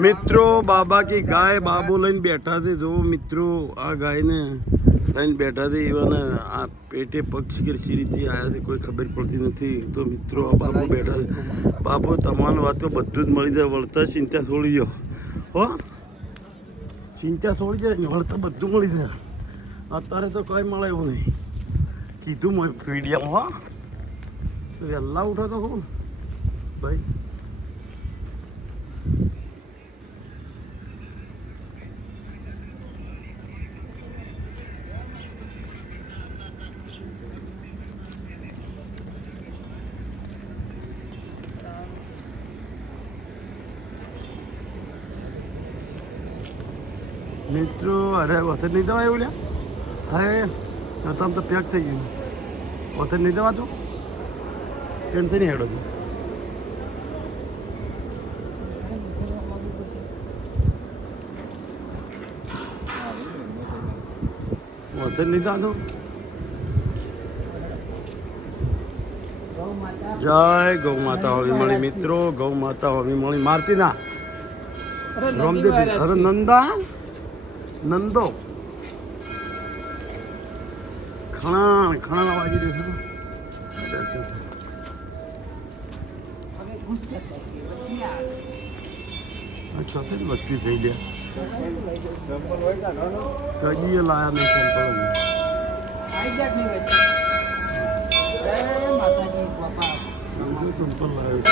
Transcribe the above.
મિત્રો બાબા की ગાય બાબુ લઈને બેઠા છે. જો મિત્રો આ ગાયને લઈને બેઠા છે. એવાને આ પેટે પક્ષી કે રીતે આવ્યા છે કોઈ ખબર પડતી નથી. તો મિત્રો આ બાબુ બેઠા છે. બાબુ તમારી વાતો બધું જ મળી જાય. વળતા ચિંતા છોડી દો હો, ચિંતા છોડી જાય. વળતા બધું મળી જાય. અત્યારે તો કઈ મળે એવું નહીં. કીધું મેં વિડીયામાં હો, તો વહેલા ઉઠો તો હું ભાઈ. મિત્રો અરે વતન નહીં દવા એવું લ્યા. હા તમે તો પેક થઈ ગયું. વતન નહીં દવાતું કેમ થઈ નહીં હેડો તું. વતન નહીં દવાતું. જય ગૌ માતા હોવી મળી મિત્રો. ગૌ માતા હોવી મળી. મારતી ના રામદેવ અરે નંદા નંદો ખણા ખણા વાજી દેશું દર્શન. અચ્છા થઈ વસ્તી થઈ ગયા. કઈ લાયા નહીં સંપલ લાવ્યો.